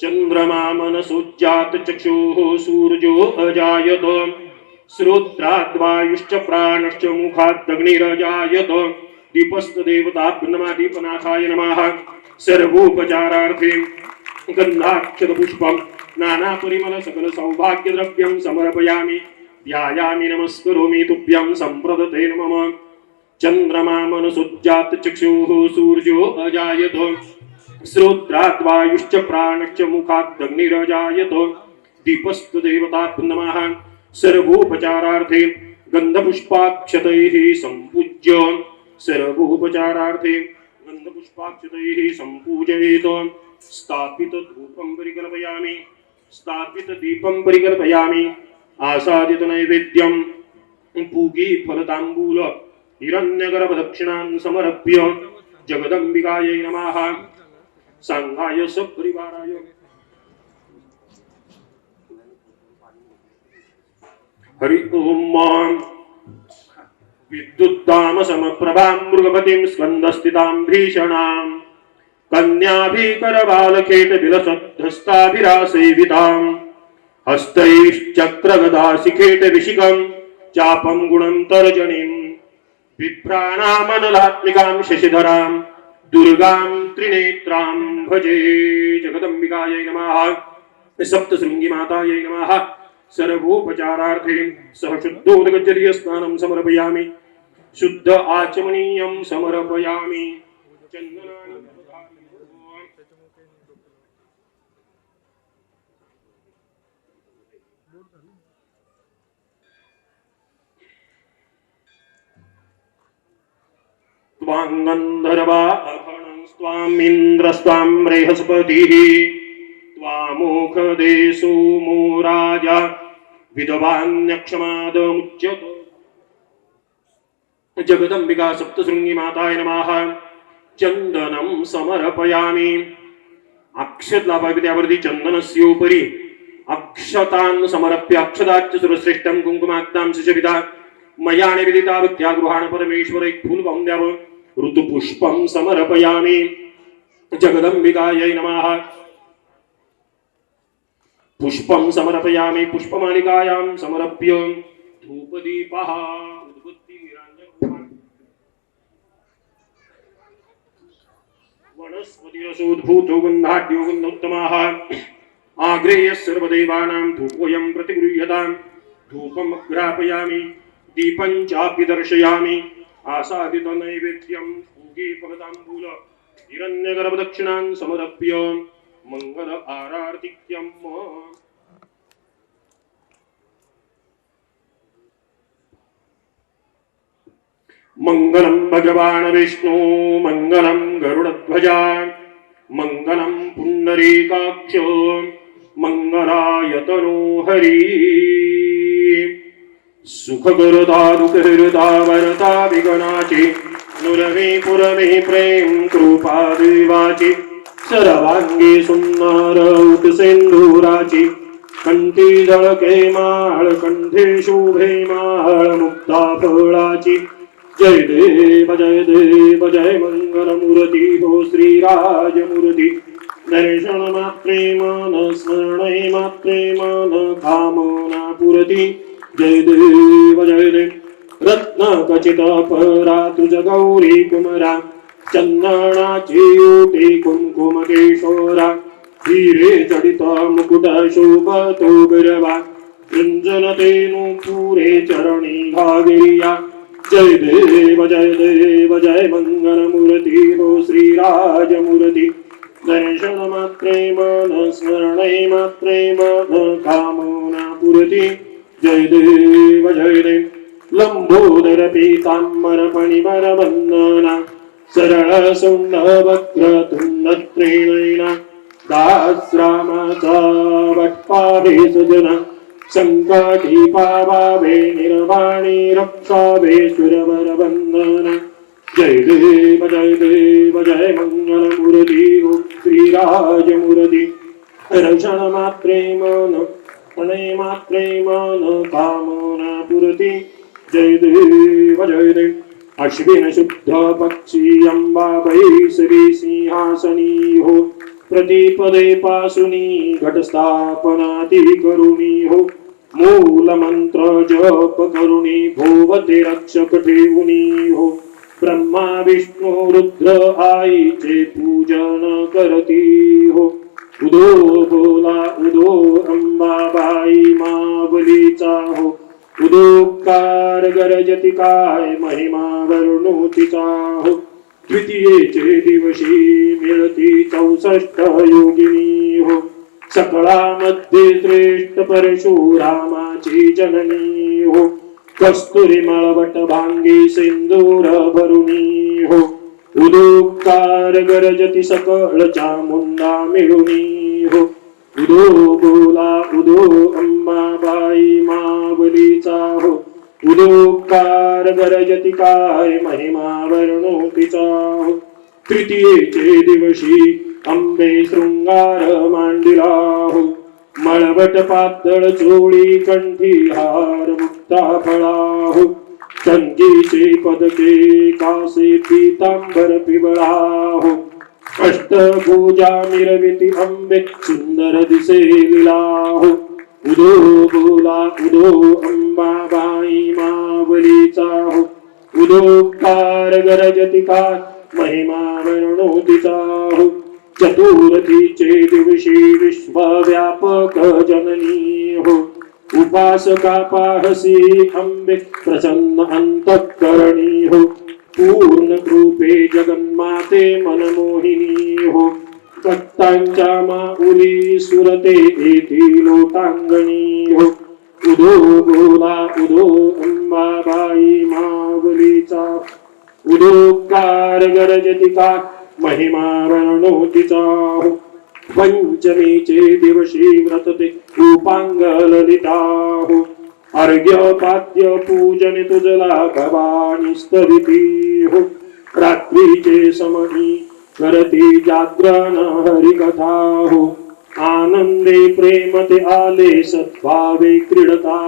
चंद्रमा मनसोज्जात चक्षुः सूर्यो अजायत. श्रोत्राद्वायुश्च प्राणश्च मुखादग्निरजायत. दीपस्तु देवताभ्यो नमः. दीपनाथाय नमः. सर्वोपचारार्थे गन्धाक्षतपुष्पं नानापरिमल सकल सौभाग्यद्रव्यं समर्पयामि. ध्यायामि नमस्करोमि तुभ्यं सम्प्रदते नमः. चंद्रमा मनसोज्जात चक्षुः सूर्यो अजायत. श्रोत्राद्वायुश्च प्राणश्च मुखादग्निरजायत. दीपस्तु देवताभ्यो नमः. सर्वोपचारार्थे गन्धपुष्पाक्षतैः सम्पूज्य सर्वोपचारार्थे गन्धपुष्पाक्षतैः सम्पूजयेत्. स्थापित धूपं परिकल्पयामि. स्थापित दीपं परिकल्पयामि. आसादित नैवेद्यं पूगी फलतांबूल हिरण्यगर्भ दक्षिणां समर्प्य जगदंबिकायै नमः सांगाय सपरिवाराय हरि ओम विद्युत्ताम समप्रभां मृगपतिं स्कन्दस्थितां भीषणां कन्याभिकरबालखेट विलसद्धस्ताभिरासेवितां हस्तैश्चक्रगदाशिखेट विशिखं चापं गुणं तर्जनीं विभ्राणामनलात्मिकां शशिधरां दुर्गां त्रिनेत्रां भजे जगदंबिकायै नमः सप्तशृंगी मातायै नमः सर्वोपचारार्थे सह शुद्धोदकजलीय स्नानं समर्पयामि शुद्ध आचमनीयं समर्पयामि चन्दनानि त्वां गन्धर्वाहनं स्वामिन्द्रस्त्वां बृहस्पतिः त्वामोखदेशो मो राजा विधवान्यक्षमादमुच्यत जगदंबिका सप्तशृंगी माताय नमः चन्दनं समर्पयामि अक्षत लाभाविद्यावरती चन्दनस्योपरि अक्षतान् समर्प्य अक्षताच्च सुरश्रेष्ठं कुङ्कुमाक्तां सुशोभिता मया निवेदिता भक्त्यागृहाण परमेश्वर एक फूल वाहून द्यावं ऋतुपुष्पं समर्पयामि जगदंबिकायै नमः पुष्पं समर्पयामि पुष्पमालिकायां समर्प्य धूपदीपः वनस्पतिरसोद्भूतो गन्धाढ्यो गन्धोत्तमाः आग्रेयः सर्वदेवानां धूपोऽयं प्रतिगृह्यतां धूपम् अग्रापयामि दीपं चापि दर्शयामि आसादितनैवेद्यं पूगे फलताम्बूल हिरण्यगर्भदक्षिणां समर्प्य मंगल आरार्तिक्यम् मंगलम भगवान विष्णु मंगलम गरुड़ध्वजा मंगलम पुंडरीकाक्ष मंगलायतनो हरि सुखगुरुता दुःखहृता वरता विगणाची नुरवी पुरवी प्रेम कृपा देवाची सर्वांगी सुंदर उत्सेंदुराची कंठी झळके माळ कंठे शोभे माळ मुक्ता फळाची जय देव जय मंगल मूर्ती हो श्रीराज मूर्ती दर्शन मात्रे मन स्मरणे मात्रे मन कामना पुरती जय देव रत्न खचित परा तुझ गौरी कुमरा चंदनाची ओटी कुंकुम केशोरा हिरे जडित मुकुट शोभतो बिरवा रंजन तेनु पुरे चरणी घागिरिया जय देव जय मंगल मूर्ती हो श्रीराज मूर्ती दर्शन मात्रे मन स्मरणे मात्रे मन कामना पुरती जय देव लंबोदर पीतांबर फणिवर वंदना सरळ सुंड वक्र तुंड त्रिनयना दासरामाचा वटपाभे सुजना संकटी पावावे निर्वाणी रक्षावे सुरवर वंदना जय देव जय मंगल मूर्ती हो श्रीराज मूर्ती रक्षण मात्रे मन प्रणय मात्रे मन कामना पुरती जय देव अश्विन शुद्ध पक्षी अंबाबाई श्री सिंहासनी हो प्रतिपदे पासुनी घटस्थापनाति करुणी हो मूल मंत्र जप करुणी भोवते रक्षक ठेवुनी हो ब्रह्मा विष्णु रुद्र आईचे पूजन करती हो उदो बोला उदो अंबाबाई मावलीचा हो उदोकार गरजती काय महिमा वर्णो तिचा हो द्वितीयेचे दिवशी मिळती 64 योगिनी हो सकळामध्ये श्रेष्ठ परशुरामाची जननी हो कस्तुरी मळवट भांगी सिंदूर भरुणी हो उदोकार गरजती सकळ चामुंडा मिळुनी हो उदो बोला उदो अंबाबाई मावलीचा हो उदोकार गरजति काय महिमा वर्णो तिचा तृतीयेचे दिवशी अंबे शृंगार मांडिला मळवट पातळ चोळी कंठी हार मुक्ता फळा चंदीचे पदके कासे पीतांबर पिवळा अष्टभुजा मिरविती अंबे सुंदर दिसे लीला उदो बोला उदो अंबाबाई मावलीचा उदोकार गरजति काय महिमा वर्णो तिचा चतुर्थीचे दिवशी विश्वव्यापक जननी उपासका पाहसी अंबे प्रसन्न अंतःकरणी पूर्ण कृपे जगन्माते मनमोहिनी भक्तांच्या माऊली सुरते येथी लोटांगणी उदो बोला उदो अंबाबाई मावलीचा उदोकार गरजति काय महिमा वर्णो तिचा पंचमीचे दिवशी व्रतते उपांग ललिता अर्घ्य पाद्य पूजन तुझला भवानी स्तविती रात्रीचे समही करती जागरण हरिकथा आनंदे प्रेमते आले सद्भावे क्रीडता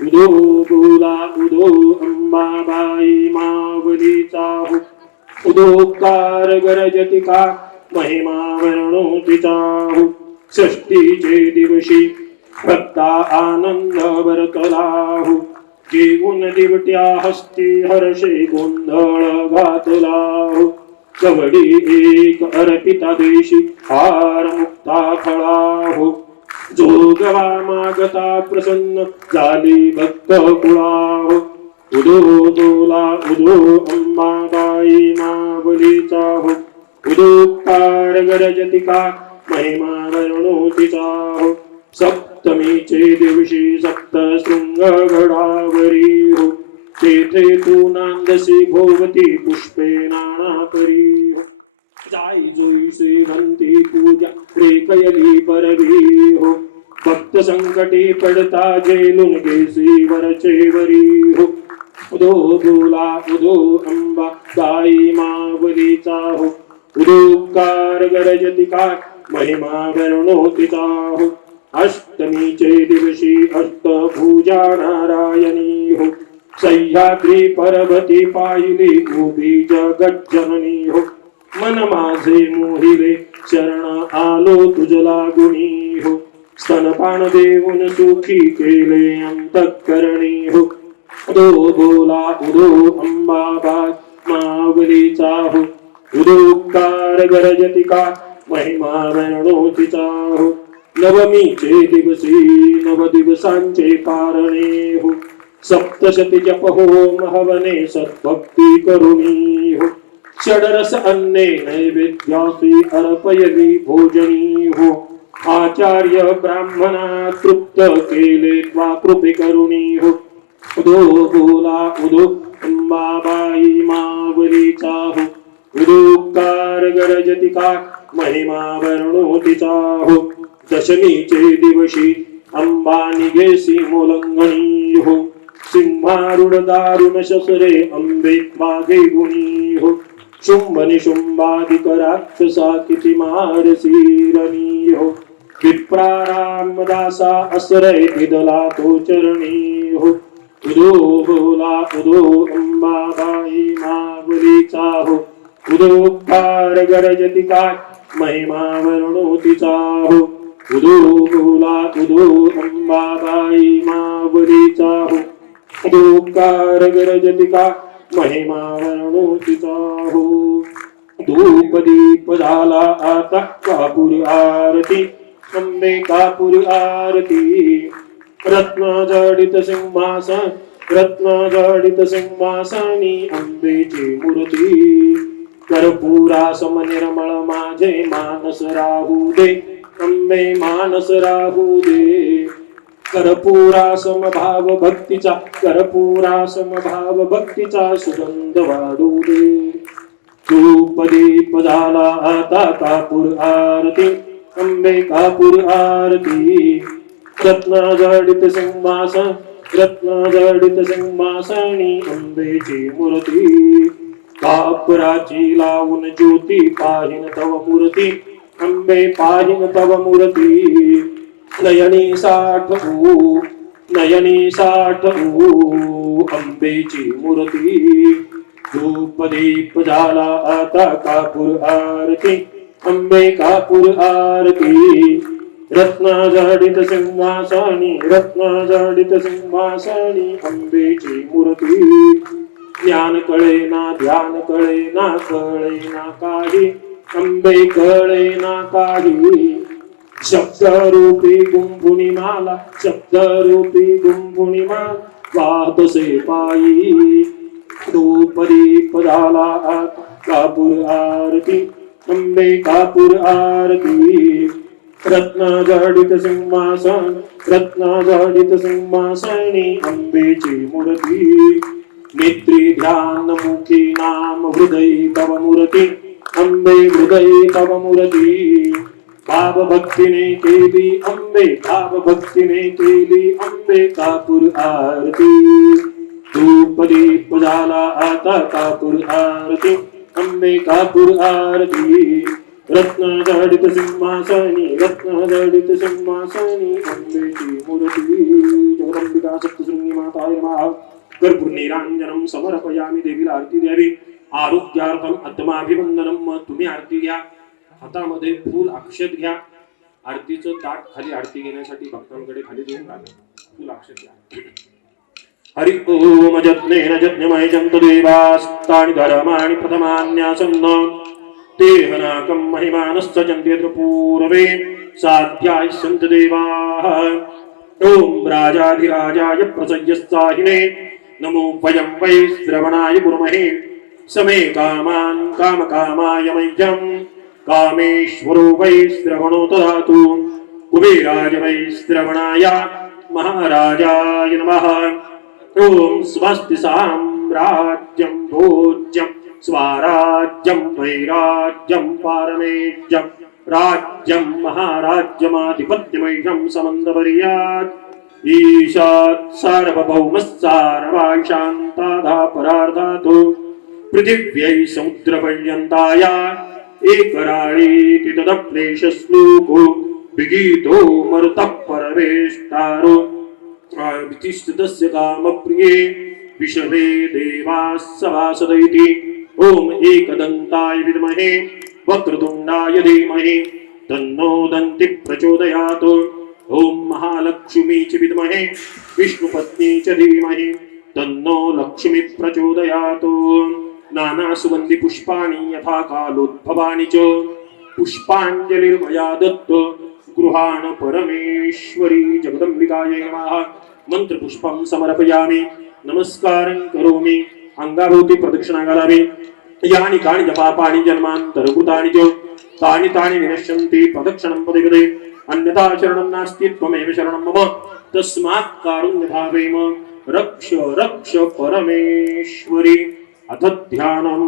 उदो बोला उदो अंबाबाई मावलीचा उदोकार गरजति काय महिमा वर्णो तिचा षष्टीचे दिवशी भक्ता आनंद वर्तला जेऊन दिवट्या हस्ती हर्षे गोंधळ घातला कवडी एक अर्पिता देशी हार मुक्ता फळा जोगवा मागता प्रसन्न झाली भक्त कुळा उदो बोला उदो अंबाबाई मावलीचा उदोकार गरजति काय महिमा वर्णो तिचा सप्तमीचे दिवशी सप्त शृंग गडावरी तेथे तू नांदसी भोवती पुष्पे नाना परी जाई जोई श्रीमंती पूजा प्रेकयली परवी भक्त संकटी पडता जेलून घेसी वरचे वरी उदो बोला उदो अंबा दाई मावलीचा उदोकार गरजति काय महिमा वर्णो तिचा अष्टमीचे दिवशी अष्टभुजा नारायणी सह्याद्री पर्वती पाहिली उभी जगज्जननी मन माझे मोहिले शरण आलो तुझला गुणी स्तनपान देऊन सुखी केले अंतःकरणी उदो बोला उदो अंबाबाई मावलीचा उदोकार गरजति काय महिमा वर्णो तिचा नवमीचे दिवसी नव दिवसांचे कारणे सप्तशती जप होम हवने सद्भक्ती करुणी षडरस अन्ने नैवेद्यासी अर्पयली भोजनी आचार्य ब्राह्मणा तृप्त केले त्वा कृपे करुणी उदो बोला उदो अंबाबाई मावलीचा उदोकार गरजति काय महिमा वर्णो तिचा दशमीचे दिवशी अंबा निघेसी मोलंगणी सिंहारूढ दारुण शसरे अंबे मागे गुणी शुंभ निशुंभादिक राक्षसा किती मारसी विप्रारामदासा असरय विदला तो चरणी उदो बोला उदो अंबाबाई मावलीचा उदोकार गरजति काय महिमा वर्णो तिचा उदो बोला उदो अंबाबाई मावलीचा उदोकार गरजति काय महिमा वर्णो तिचा धूप दीप झाला आता कापूर आरती अंबे कापूर आरती रत्न जडित सिंहासन रत्न जडित सिंहासनी अंबेची मूर्ती कर्पूरा सम निर्मळ माझे मानस राहू दे अंबे मानस राहू दे कर्पूरा समभाव भक्तीचा कर्पूरा समभाव भक्तीचा सुगंध वाढू दे धूप दीप झाला आता कापूर आरती अंबे कापूर आरती रत्न जडित सिंहासन रत्नजडित सिंहासनी अंबेची मूर्ती कापराची लावून ज्योती पाहिन तव मूर्ती अंबे पाहिन तव मूर्ती नयनी साठवू नयनी साठवू अंबेची मूर्ती धूप दीप झाला आता कापूर आरती अंबे कापूर आरती रत्नजडित सिंहासनी रत्नजडित सिंहासनी अंबेची मूर्ती ज्ञान कळेना ध्यान कळेना कळेना काही अंबे कळेना काही शब्दरूपी गुंफुनी माला शब्दरूपी गुंफुनी माला वाहतसे पायी धूप दीप झाला आता कापूर आरती अंबे कापूर आरती रत्नजडित सिंहासन रत्नजडित सिंहासनी अंबेची मूर्ती नेत्री ध्यान मुखी नाम हृदयी तव मूर्ती अंबे हृदयी तव मूर्ती भाव भक्तीने केली अंबे भाव भक्तीने केली अंबे कापूर आरती धूप दीप झाला आता कापूर आरती अंबे कापूर आरती रत्नजडित सिंहासनी रत्नजडित सिंहासनी अंबेची मूर्ती जगदंबिका सप्तशृंगी माताय नमः कर्पूरनीरांजनं समर्पयामि देवीला आरती द्यावी आरोग्यार्थम आत्माभिवंदनम तुम्ही आरती घ्या हातामध्ये फूल अक्षत घ्या आरतीचं ताट खाली आरती घेण्यासाठी भक्तांकडे खाली देऊन टाका फूल अक्षत घ्या हरि ओम जज्ञेन जज्ञमय जंत देवास्तानि धर्माणि प्रथमान्यासन्न तेहनाकं महिमानश्च चन्द्रेन्द्र पूर्वे साध्याय सन्त देवाः ओम राजाधिराजाय प्रसय्यस्ताहिने नमो वयं वै श्रवणाय कुर्महे समे कामान् कामकामाय मह्यं कामेश्वरो वै श्रवणो ददातु कुबेराय वै श्रवणाय महाराजाय नमः ओम स्वस्ति साम्राज्यं भोज्यं स्वराज्यं वैराज्यं पारमेज्यं राज्यं महाराज्यमाधिपत्यमैषं समन्तपर्यात् ईशात् सार्वभौमस्सार्वाशान्ताधा परार्धातो पृथिव्यै समुद्रपर्यन्ताय एकराळीति तदप्लेशश्लोको विगीतो मरुतः परवेष्टारो वितिष्ठतस्य कामप्रिये विषवे देवाः सभासदैति ओम एकदन्ताय विद्महे वक्रतुण्डाय धीमहि तन्नो दन्ति प्रचोदयात् ओम महालक्ष्मी च विद्महे विष्णुपत्नी च धीमहि तन्नो लक्ष्मी प्रचोदयात् नाना सुगंधि पुष्पाणि यथा कालोद्भवानि च पुष्पाञ्जलिर्मया दत्त गृहाण परमेश्वरी जगदम्बिकायै नमः मंत्रपुष्पं समर्पयामि नमस्कारं करोमि अंगाभोवती प्रदक्षिणा घालावी यानि कानि जपापानि जन्मान्तरकृतानि च तानि तानि विनश्यन्ति प्रदक्षिणं पदे पदे अन्यथा शरणं नास्ति त्वमेव शरणं मम तस्मात् कारुण्यभावेन रक्ष रक्ष परमेश्वरी अथ ध्यानम्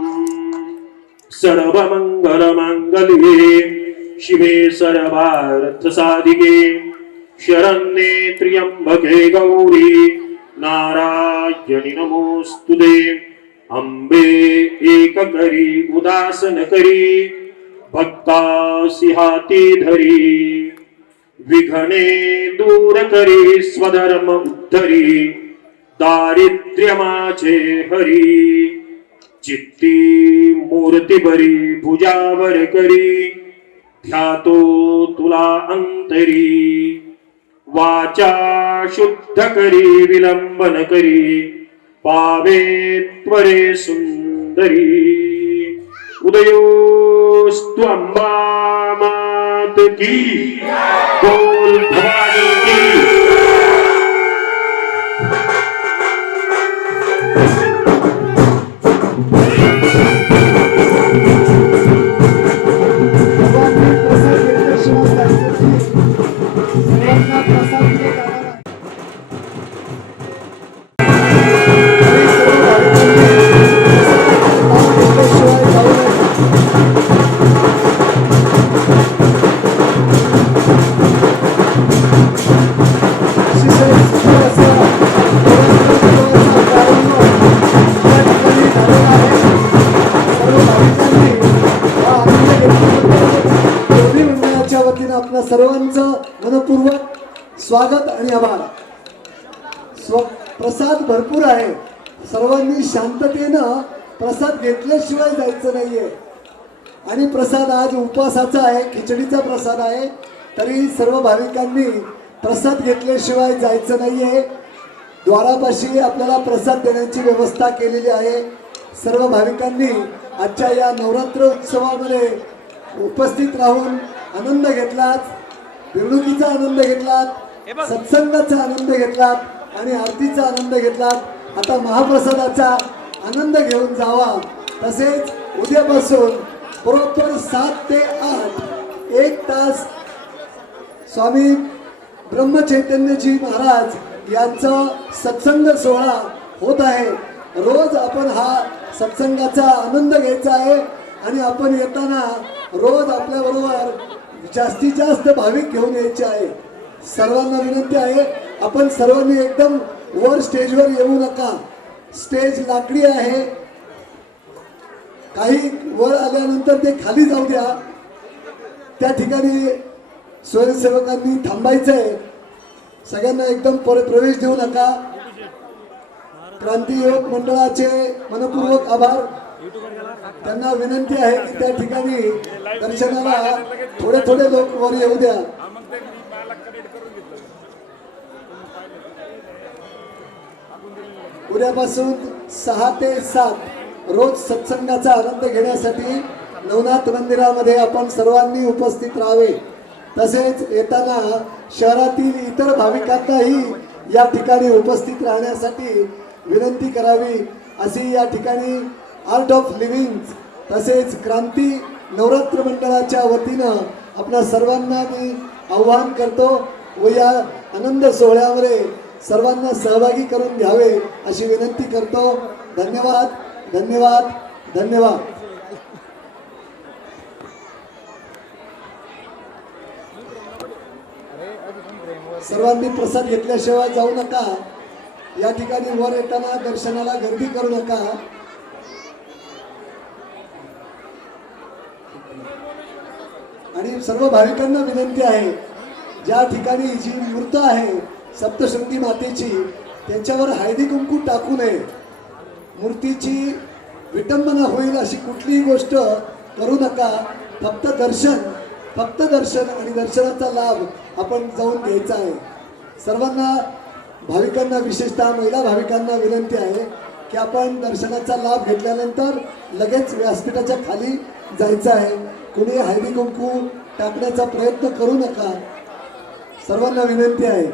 सर्वमङ्गलमाङ्गल्ये शिवे सर्वार्थसाधिके शरण्ये त्र्यम्बके गौरी नारायणि नमोस्तुते अंबे एककरी उदासन करी भक्तासी हाती धरी विघ्ने दूर करी स्वधर्म उद्धरी दारिद्र्यमाचे हरी चित्ती मूर्ती बरी भुजावर करी ध्यातो तुला अंतरी वाचा शुद्ध करी विलंबन करी पावे त्वरे सुंदरी उदयोस्तु अंबा मात की बोल भवानी की भगवान प्रसाद निर्देशनासाठी सर्वांना प्रसाद दिला जाणार आहे. आणि सर्व भाविकांनी प्रसाद घेतल्याशिवाय जाऊ नये. दोन्ही मंडळाच्या वतीनं आपल्या सर्वांचं मनपूर्वक स्वागत आणि आभार. प्रसाद भरपूर आहे, सर्वांनी शांततेनं प्रसाद घेतल्याशिवाय जायचं नाहीये. आणि प्रसाद आज उपवासाचा आहे, खिचडीचा प्रसाद आहे, तरी सर्व भाविकांनी प्रसाद घेतल्याशिवाय जायचं नाहीये. द्वारापाशी आपल्याला प्रसाद देण्याची व्यवस्था केलेली आहे. सर्व भाविकांनी आजच्या या नवरात्र उत्सवामध्ये उपस्थित राहून आनंद घेतलात, मिरवणुकीचा आनंद घेतलात, सत्संगाचा आनंद घेतलात आणि आरतीचा आनंद घेतलात. आता महाप्रसादाचा आनंद घेऊन जावा. तसेच उद्यापासून बरोबर 7 ते 8 1 तास स्वामी ब्रह्मचैतन्यजी महाराज यांचा सत्संग सोहळा होत आहे. रोज आपण हा सत्संगाचा आनंद घ्यायचा आहे आणि आपण येताना रोज आपल्या बरोबर जास्तीत जास्त भाविक घेऊन यायचे आहे. सर्वांना विनंती आहे, आपण सर्वांनी एकदम वर स्टेजवर येऊ नका. स्टेज लाकडी आहे, काही वर आल्यानंतर ते खाली जाऊ द्या. त्या ठिकाणी स्वयंसेवकांनी थांबायचंय. सगळ्यांना एकदम प्रवेश देऊ नका. क्रांती युवक मंडळाचे मनपूर्वक आभार. त्यांना विनंती आहे की त्या ठिकाणी दर्शनाला थोडे थोडे लोक वर येऊ द्या. उद्यापासून 6 ते 7 रोज सत्संगाचा आनंद घेण्यासाठी नवनाथ मंदिरामध्ये आपण सर्वांनी उपस्थित राहावे. तसेच येताना शहरातील इतर भाविकांनाही या ठिकाणी उपस्थित राहण्यासाठी विनंती करावी, अशी या ठिकाणी आर्ट ऑफ लिव्हिंग तसेच क्रांती नवरात्र मंडळाच्या वतीनं आपल्या सर्वांना मी आव्हान करतो व या आनंद सोहळ्यामध्ये सर्वांना सहभागी करून घ्यावे अशी विनंती करतो. धन्यवाद, धन्यवाद, धन्यवाद. सर्वांनी प्रसाद घेतल्याशिवाय जाऊ नका. या ठिकाणी वर येताना दर्शनाला गर्दी करू नका. आणि सर्व भाविकांना विनंती आहे, ज्या ठिकाणी जी मूर्त आहे सप्तशृंगी मातेची, त्याच्यावर हळदी कुंकू टाकू नये. मूर्तीची विटंबना होईल अशी कुठलीही गोष्ट करू नका. फक्त दर्शन आणि दर्शनाचा लाभ आपण जाऊन घ्यायचा आहे. सर्वांना भाविकांना, विशेषतः महिला भाविकांना विनंती आहे की आपण दर्शनाचा लाभ घेतल्यानंतर लगेच व्यासपीठाच्या खाली जायचं आहे. कुणी हळदी कुंकू टाकण्याचा प्रयत्न करू नका. सर्वांना विनंती आहे.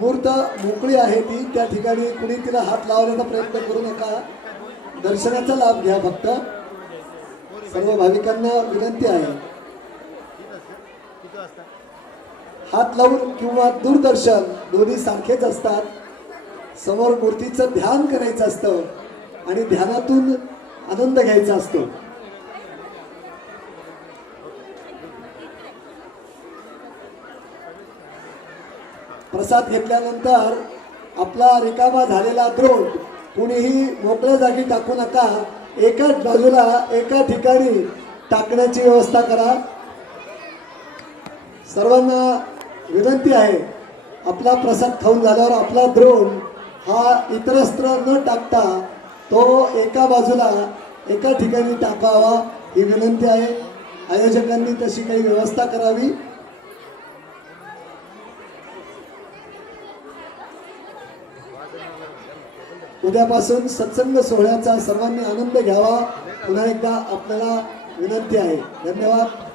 मूर्त मोकळी आहे ती, त्या ठिकाणी कुणी तिला हात लावण्याचा प्रयत्न करू नका. दर्शनाचा लाभ घ्या. फक्त सर्व भाविकांना विनंती आहे. हात लावून किंवा दूरदर्शन दोन्ही सारखेच असतात. समोर मूर्तीचं ध्यान करायचं असतं आणि ध्यानातून आनंद घ्यायचा असतो. प्रसाद घेतल्यानंतर आपला रिकामा झालेला द्रोण कुणीही मोकळ्या जागी टाकू नका. एकाच बाजूला एका ठिकाणी टाकण्याची व्यवस्था करा. सर्वांना विनंती आहे, आपला प्रसाद खाऊन झाल्यावर आपला द्रोण हा इतरत्र न टाकता तो एका बाजूला एका ठिकाणी टाकावा ही विनंती आहे. आयोजकांनी तशी काही व्यवस्था करावी. उद्यापासून सत्संग सोहळ्याचा सर्वांनी आनंद घ्यावा पुन्हा एकदा आपल्याला विनंती आहे. धन्यवाद.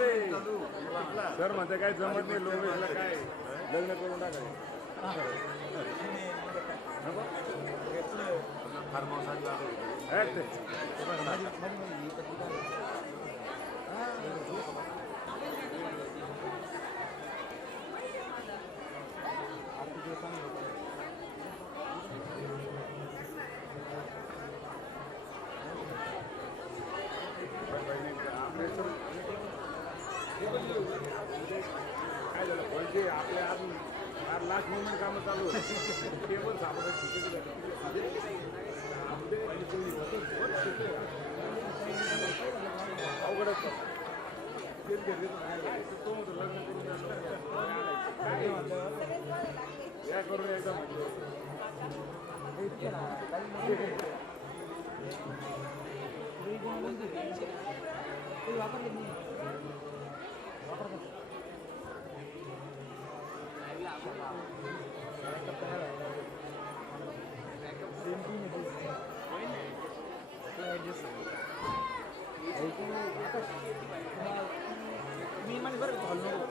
सर म्हणते काय जमत नाही लोकांना काय लग्न करून टाकायचं काय झालं म्हणजे आपल्या अजून लास्ट मोमेंट कामं चालू होतं टेबल अवघडच तेच घेतले तो म्हणतो लग्न करून या करून एकदम मी म्हणजे बरं घालू नको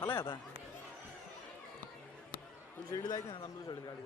झालाय आता तुला शेडी जायचं ना आम्ही शेडी गाडी